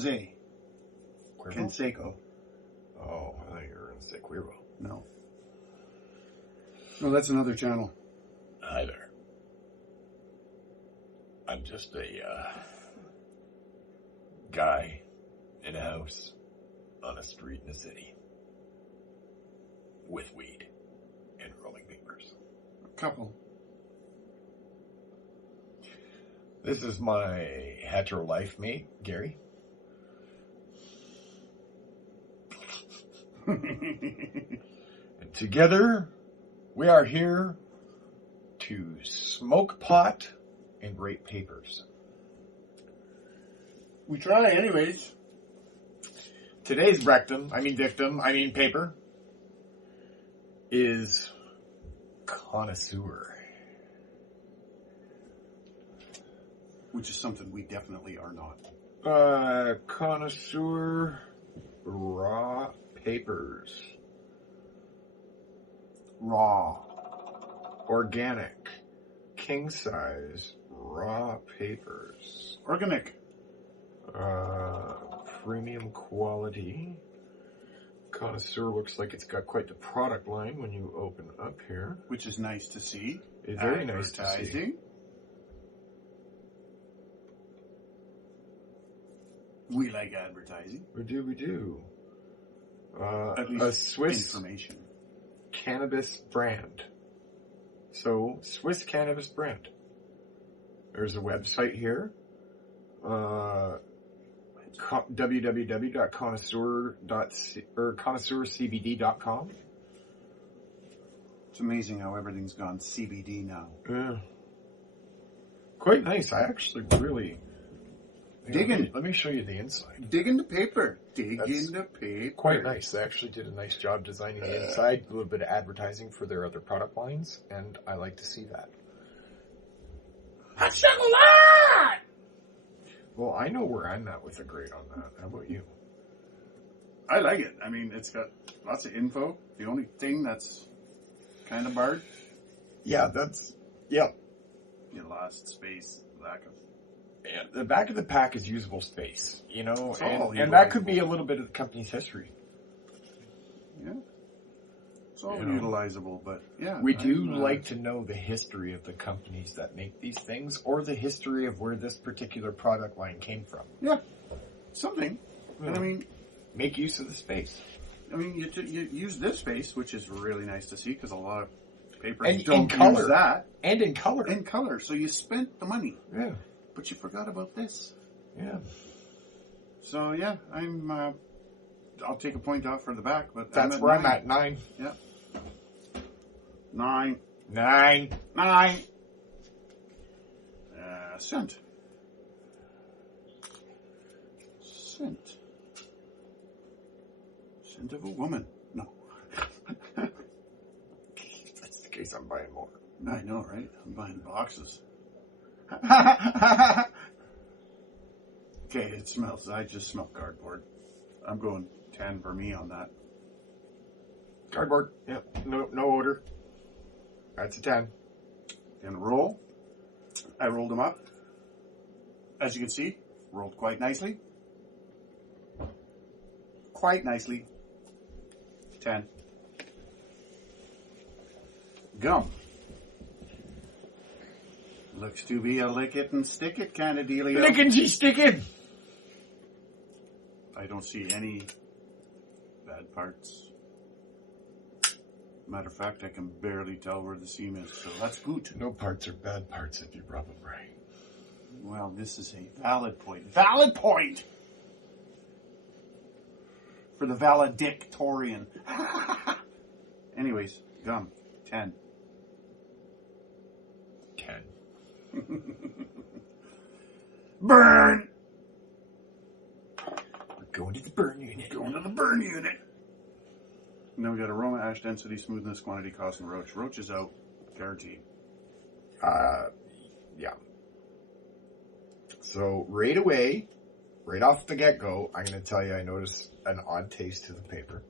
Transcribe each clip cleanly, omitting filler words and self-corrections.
Jose Cuervo? Canseco. Oh, I thought you were going to say Cuervo. No. No, that's another channel. Hi there. I'm just a guy in a house on a street in the city with weed and rolling papers. A couple. This is my hetero life mate, Gary. And together, we are here to smoke pot and rate papers. We try anyways. Today's paper, is connoisseur. Which is something we definitely are not. Connoisseur raw papers. Raw. Organic. King size raw papers. Organic. Premium quality. Connoisseur looks like it's got quite the product line when you open up here. Which is nice to see. It's very nice to see. We like advertising. We do. At least A Swiss information. cannabis brand. So, Swiss cannabis brand. There's a website here. www.connoisseurcbd.com. It's amazing how everything's gone CBD now. Yeah. Quite nice. I actually really... Let me show you the inside. Dig into paper. Into paper. Quite nice. They actually did a nice job designing the inside. A little bit of advertising for their other product lines, and I like to see that. Hot chocolate! Well, I know where I'm at with a grade on that. How about you? I like it. I mean, it's got lots of info. The only thing that's kind of barred. Yeah, You lost space. Lack of. Yeah, the back of the pack is usable space, and that could be a little bit of the company's history. Yeah. It's all utilizable, but yeah. We do like to know the history of the companies that make these things, or the history of where this particular product line came from. Yeah. Something. Yeah. And I mean... Make use of the space. I mean, you use this space, which is really nice to see, because a lot of papers and don't use that. And in color. In color. So you spent the money. Yeah. But you forgot about this. Yeah. So, yeah, I'll take a point off for the back, but that's where I'm at, 9. Yeah. 9. Scent. Scent of a woman. No. That's the case. I'm buying more. I know, right? I'm buying boxes. Okay, it smells. I just smell cardboard. I'm going 10 for me on that. Cardboard. Yep. No odor. That's a 10. And roll. I rolled them up. As you can see, rolled quite nicely. Quite nicely. 10. Gum. Looks to be a lick it and stick it kind of dealio. Lick and stick it. I don't see any bad parts. Matter of fact, I can barely tell where the seam is, so that's good. No parts are bad parts if you rub them right. Well, this is a valid point. Valid point! For the valedictorian. Anyways, gum. 10. 10. Burn! We're going to the burn unit. Going to the burn unit. Now we got aroma, ash density, smoothness, quantity, cost, and roach. Roach is out. Guaranteed. Yeah. So, right away, right off the get-go, I'm going to tell you I noticed an odd taste to the paper.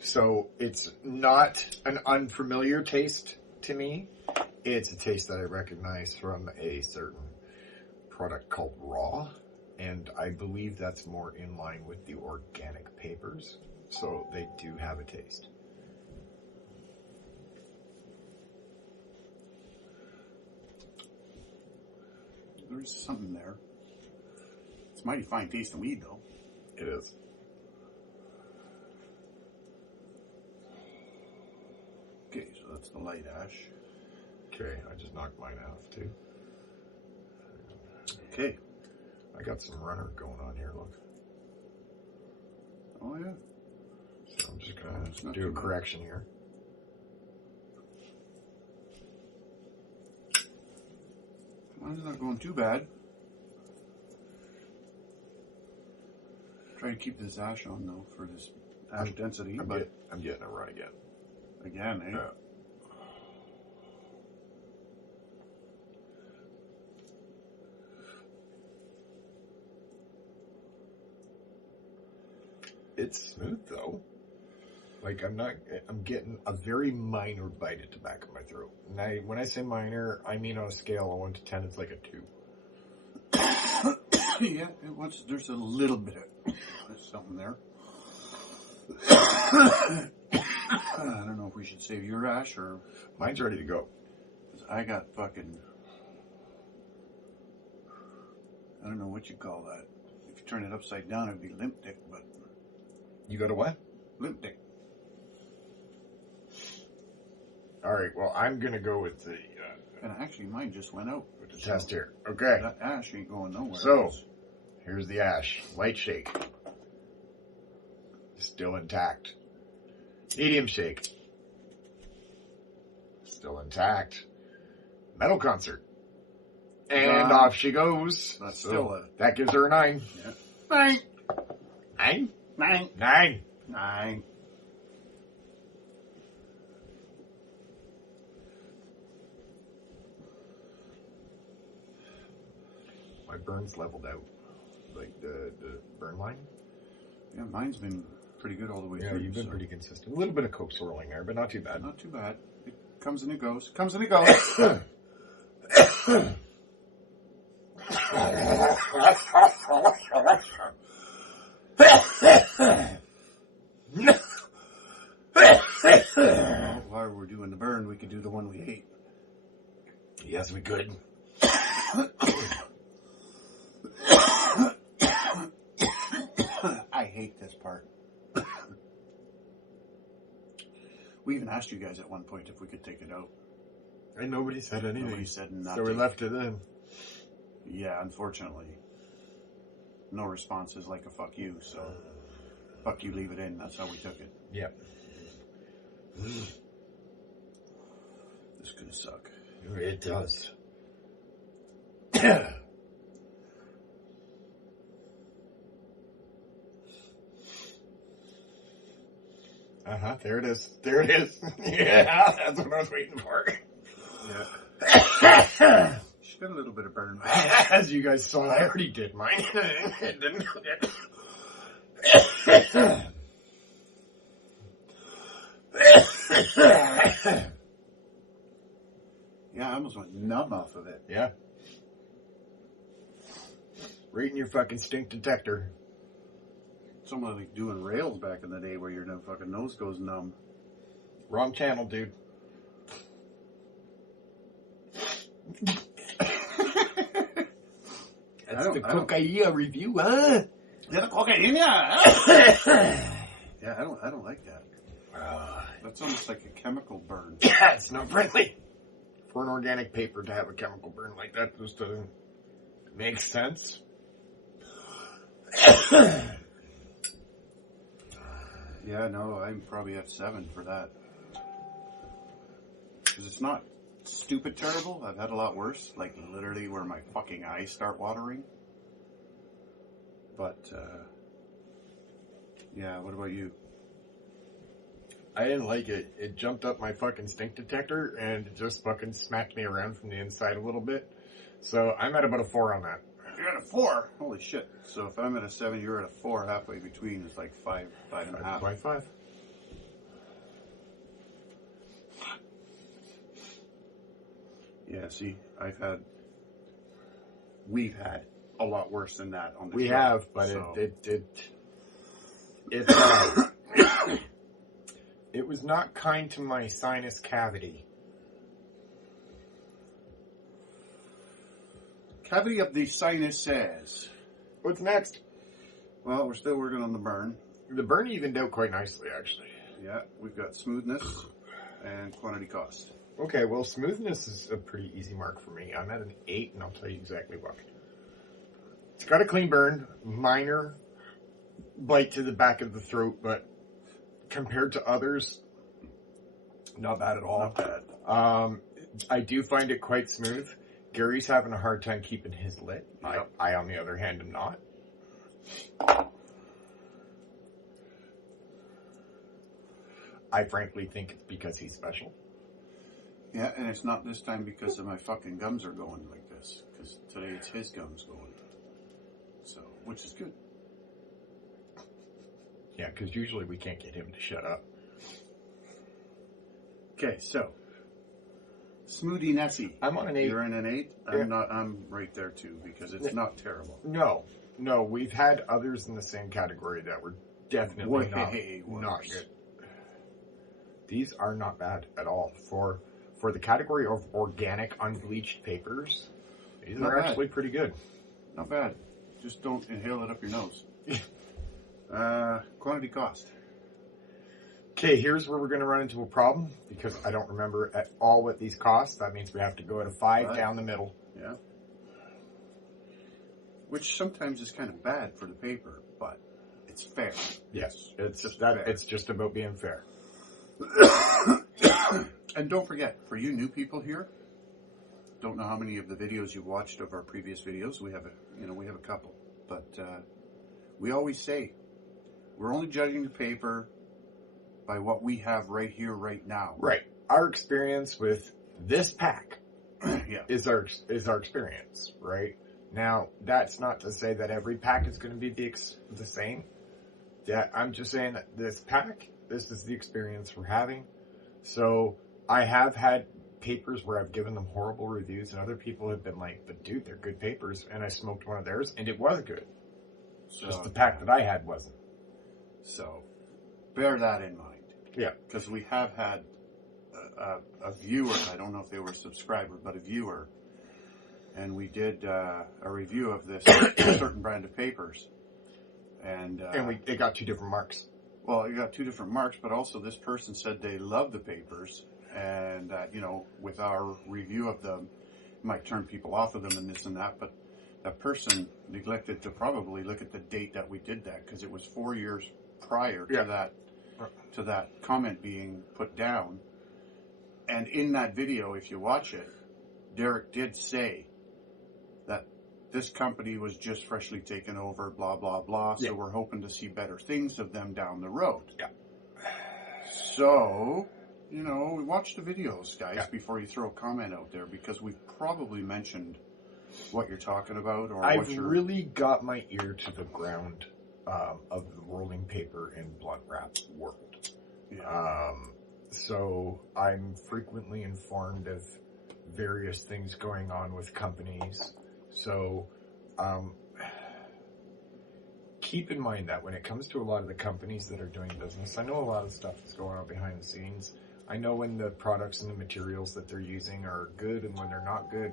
So, it's not an unfamiliar taste to me. It's a taste that I recognize from a certain product called Raw, and I believe that's more in line with the organic papers, so they do have a taste. There's something there. It's mighty fine tasting weed, though. It is. Okay, so that's the light ash. Okay, I just knocked mine off too. Okay. I got some runner going on here, look. Oh, yeah. So I'm just It's going not to do a too bad. correction here. Mine's not going too bad. Try to keep this ash on, though, for this ash density. I'm getting a run again. Again, eh? Yeah. It's smooth though. Like I'm getting a very minor bite at the back of my throat. And when I say minor, I mean on a scale of 1 to 10, it's like a 2. Yeah, there's a little bit of there's something there. I don't know if we should save your ash or... Mine's ready to go. 'Cause I got fucking... I don't know what you call that. If you turn it upside down, it'd be limp dick, but... You got a what? Limp dick. Alright, well, I'm going to go with the And actually, mine just went out. test here. Okay. That ash ain't going nowhere. So, here's the ash. Light shake. Still intact. Medium shake. Still intact. Metal concert. And off she goes. That's So still that gives her a 9. Yeah. 9. 9? 9. 9. 9. My burn's leveled out. Like the burn line. Yeah, mine's been pretty good all the way Yeah, through. you've been pretty consistent. A little bit of coke swirling there, but not too bad. Not too bad. It comes and it goes. Comes and it goes. While we're doing the burn, we could do the one we hate. Yes, we could. I hate this part. We even asked you guys at one point if we could take it out. And nobody said anything. Nobody said nothing. So we left it in. Yeah, unfortunately. No response is like a fuck you, so fuck you, leave it in. That's how we took it. Yep. This could suck. It does. Uh-huh, there it is. There it is. Yeah, that's what I was waiting for. Yeah. She's got a little bit of burn. As you guys saw, I already did mine. It didn't. Yeah, I almost went numb off of it. Yeah. Reading your fucking stink detector. It's almost like doing rails back in the day where your fucking nose goes numb. Wrong channel, dude. That's the cocaine review, huh? Yeah, the cocaine, yeah. Yeah, I don't like that. That's almost like a chemical burn. Yeah, it's not friendly. For an organic paper to have a chemical burn like that just doesn't make sense. Yeah, no, I'm probably at 7 for that. Because it's not stupid terrible. I've had a lot worse. Like, literally where my fucking eyes start watering. But, yeah, what about you? I didn't like it. It jumped up my fucking stink detector and it just fucking smacked me around from the inside a little bit. So I'm at about a 4 on that. You're at a 4? Holy shit. So if I'm at a 7, you're at a 4. Halfway between is like 5, 5.5. 5.5. Yeah, see, we've had a lot worse than that on the We show. have, but so. It was not kind to my sinus cavity. Cavity of the sinuses. What's next? Well, we're still working on the burn. The burn evened out quite nicely, actually. Yeah, we've got smoothness and quantity cost. Okay, well, smoothness is a pretty easy mark for me. I'm at an 8, and I'll tell you exactly why. It's got a clean burn, minor bite to the back of the throat, but compared to others, not bad at all. Not bad. I do find it quite smooth. Gary's having a hard time keeping his lit. Yep. I, on the other hand, am not. I frankly think it's because he's special. Yeah, and it's not this time because of my fucking gums are going like this. Because today it's his gums going. So, which is good. Yeah, because usually we can't get him to shut up. Okay, so Smoothie Nessie. I'm on an 8. You're in an 8? Yeah. I'm right there too because it's not terrible. No, we've had others in the same category that were definitely not good. These are not bad at all. For the category of organic unbleached papers, these are actually pretty good. Not bad. Just don't inhale it up your nose. Quantity cost. Okay, here's where we're going to run into a problem because I don't remember at all what these cost. That means we have to go at a 5 down the middle. Yeah. Which sometimes is kind of bad for the paper, but it's fair. Yes, it's just about being fair. And don't forget, for you new people here, don't know how many of the videos you've watched of our previous videos. We have a couple, but we always say we're only judging the paper by what we have right here, right now. Right. Our experience with this pack yeah. is our experience, right? Now, that's not to say that every pack is going to be the same. Yeah, I'm just saying that this pack, this is the experience we're having. So I have had papers where I've given them horrible reviews, and other people have been like, but dude, they're good papers. And I smoked one of theirs, and it was good. So, just the pack that I had wasn't. So bear that in mind. Yeah. Because we have had a viewer, I don't know if they were a subscriber, but a viewer, and we did a review of this certain brand of papers. And it got 2 different marks. Well, it got 2 different marks, but also this person said they love the papers, and that, with our review of them, might turn people off of them and this and that, but that person neglected to probably look at the date that we did that, because it was 4 years prior to that comment being put down. And in that video, if you watch it, Derek did say that this company was just freshly taken over, blah, blah, blah. So we're hoping to see better things of them down the road. Yeah. So, watch the videos, guys, before you throw a comment out there, because we've probably mentioned what you're talking about. Or I've really got my ear to the ground of the rolling paper and blunt wrap world. Yeah. So I'm frequently informed of various things going on with companies. So keep in mind that when it comes to a lot of the companies that are doing business, I know a lot of stuff that's going on behind the scenes. I know when the products and the materials that they're using are good and when they're not good.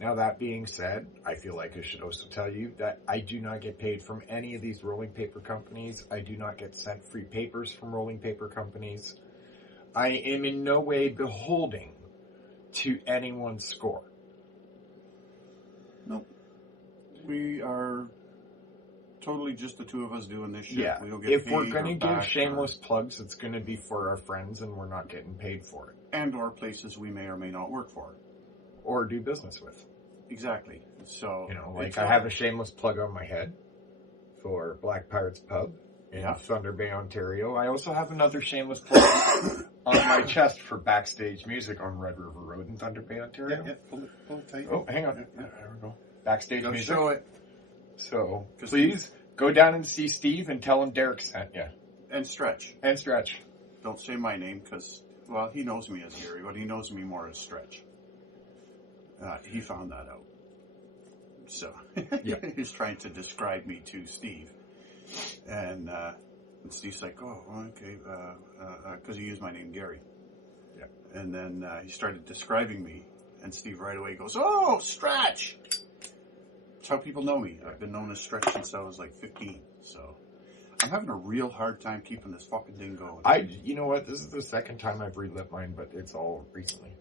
Now, that being said, I feel like I should also tell you that I do not get paid from any of these rolling paper companies. I do not get sent free papers from rolling paper companies. I am in no way beholden to anyone's score. Nope. We are totally just the two of us doing this shit. Yeah. We don't get if paid we're going to give shameless plugs, it's going to be for our friends and we're not getting paid for it. And or places we may or may not work for. Or do business with. Exactly. So, I have a shameless plug on my head for Black Pirates Pub in Thunder Bay, Ontario. I also have another shameless plug on my chest for Backstage Music on Red River Road in Thunder Bay, Ontario. Yeah, pull it tight. Oh, hang on. Yeah, there we go. Backstage Music. Show it. So, please go down and see Steve and tell him Derek sent you. And Stretch. Don't say my name because, he knows me as Gary, but he knows me more as Stretch. He found that out. So Yeah. he's trying to describe me to Steve. And Steve's like, oh, okay, because he used my name, Gary. Yeah. And then he started describing me, and Steve right away goes, oh, Stretch! That's how people know me. I've been known as Stretch since I was like 15, so I'm having a real hard time keeping this fucking thing going. You know what? This is the second time I've relit mine, but it's all recently.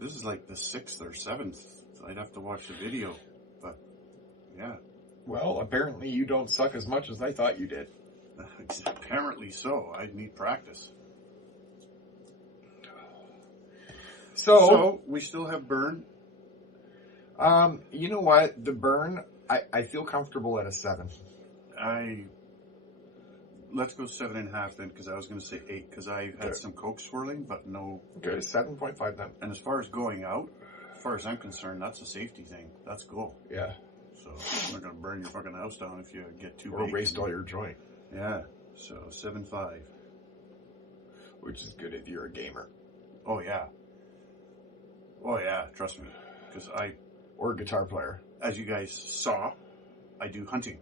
This is like the 6th or 7th. I'd have to watch the video, but yeah. Well, apparently you don't suck as much as I thought you did. Apparently so. I need practice. So we still have burn. You know what? The burn, I feel comfortable at a 7. Let's go 7.5 then, because I was going to say 8, because I had some Coke swirling, but no. Okay, 7.5 then. And as far as going out, as far as I'm concerned, that's a safety thing. That's cool. Yeah. So I'm not going to burn your fucking house down if you get too Or big. waste all your joint. Yeah. So 7.5. Which is good if you're a gamer. Oh yeah. Oh yeah. Trust me, because Or a guitar player. as you guys saw, I do hunting.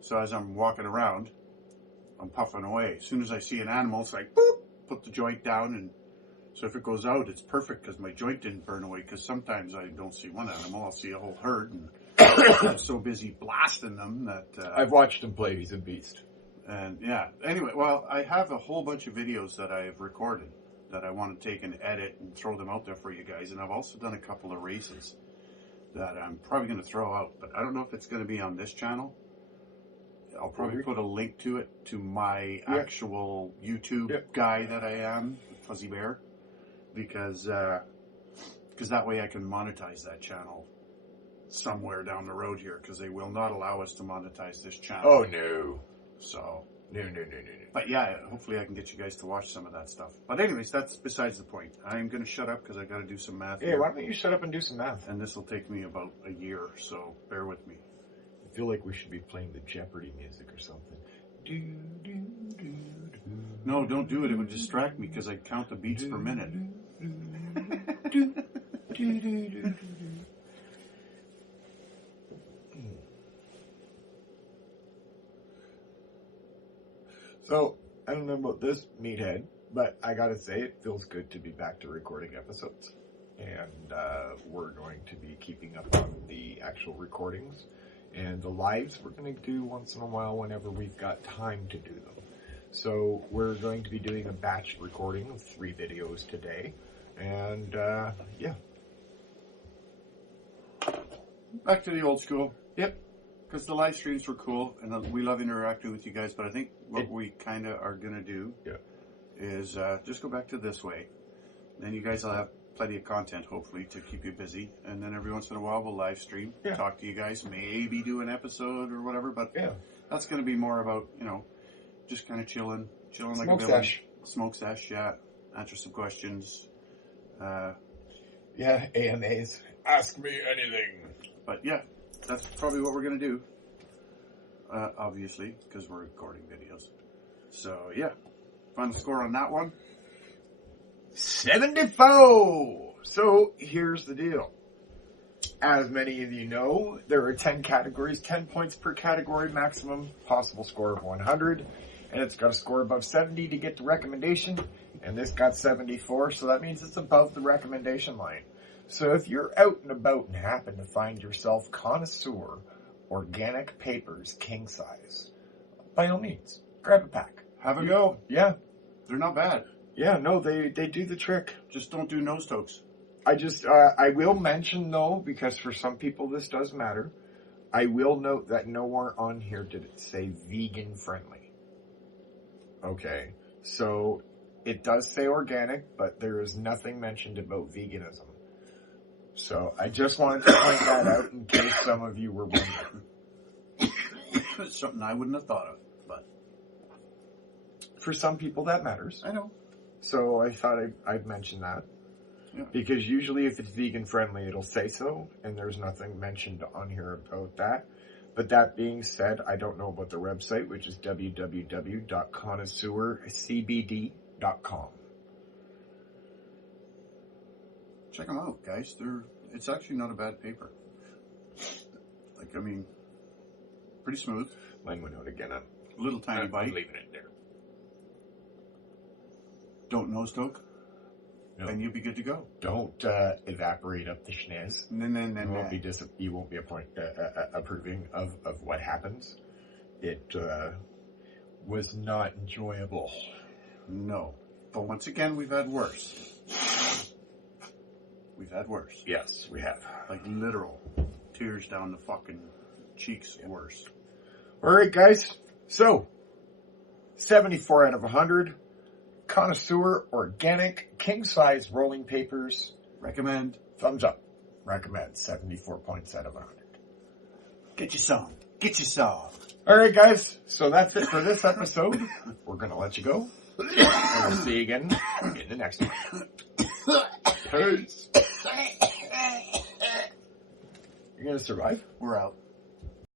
So as I'm walking around, I'm puffing away. As soon as I see an animal, it's like, boop, put the joint down. And so if it goes out, it's perfect because my joint didn't burn away. Because sometimes I don't see one animal, I'll see a whole herd. And I'm so busy blasting them that... I've watched him play. He's a beast. And yeah, anyway, well, I have a whole bunch of videos that I have recorded that I want to take and edit and throw them out there for you guys. And I've also done a couple of races that I'm probably going to throw out. But I don't know if it's going to be on this channel. I'll probably put a link to it to my actual YouTube guy that I am, Fuzzy Bear, because that way I can monetize that channel somewhere down the road here, because they will not allow us to monetize this channel. Oh, no. So... No. But yeah, hopefully I can get you guys to watch some of that stuff. But anyways, that's besides the point. I'm going to shut up because I got to do some math. Hey, why don't you shut up and do some math? And this will take me about a year, so bear with me. I feel like we should be playing the Jeopardy music or something. No, don't do it. It would distract me because I count the beats per minute. So, I don't know about this meathead, but I gotta say, it feels good to be back to recording episodes. And we're going to be keeping up on the actual recordings. And the lives we're going to do once in a while whenever we've got time to do them. So we're going to be doing a batch recording of 3 videos today. And, yeah. Back to the old school. Yep. Because the live streams were cool, and we love interacting with you guys. But I think what we kind of are going to do is just go back to this way. Then you guys will have plenty of content, hopefully, to keep you busy. And then every once in a while, we'll live stream, talk to you guys, maybe do an episode or whatever. But that's going to be more about, just kind of chilling like Smoke a village. Smoke sesh, yeah. Answer some questions. AMAs. Ask me anything. But yeah, that's probably what we're going to do. Obviously, because we're recording videos. So yeah, final score on that one. 74! So, here's the deal. As many of you know, there are 10 categories, 10 points per category, maximum possible score of 100. And it's got a score above 70 to get the recommendation. And this got 74, so that means it's above the recommendation line. So if you're out and about and happen to find yourself connoisseur organic papers king size, by all means, grab a pack. Have a go. Yeah. They're not bad. Yeah, no, they do the trick. Just don't do nose tokes. I will mention, though, because for some people this does matter, I will note that nowhere on here did it say vegan friendly. Okay, so it does say organic, but there is nothing mentioned about veganism. So I just wanted to point that out in case some of you were wondering. It's something I wouldn't have thought of, but for some people that matters. I know. So I thought I'd mention that. Yeah. Because usually if it's vegan friendly, it'll say so, and there's nothing mentioned on here about that. But that being said, I don't know about the website, which is www.connoisseurcbd.com. check them out, guys. It's actually not a bad paper. Like, I mean, pretty smooth. Mine went out again. Little tiny I'm bite. leaving it there. Don't nose stoke. No. And you'll be good to go. Don't evaporate up the schniz. You won't be approving of what happens. It was not enjoyable. No. But once again, we've had worse. We've had worse. Yes, we have. Like literal tears down the fucking cheeks worse. All right, guys. So, 74 out of 100. Connoisseur organic king size rolling papers. Recommend. Thumbs up. Recommend. 74 points out of 100. Get you some. Get you some. All right, guys. So that's it for this episode. We're going to let you go. And we'll see you again in the next one. Peace. You're going to survive? We're out.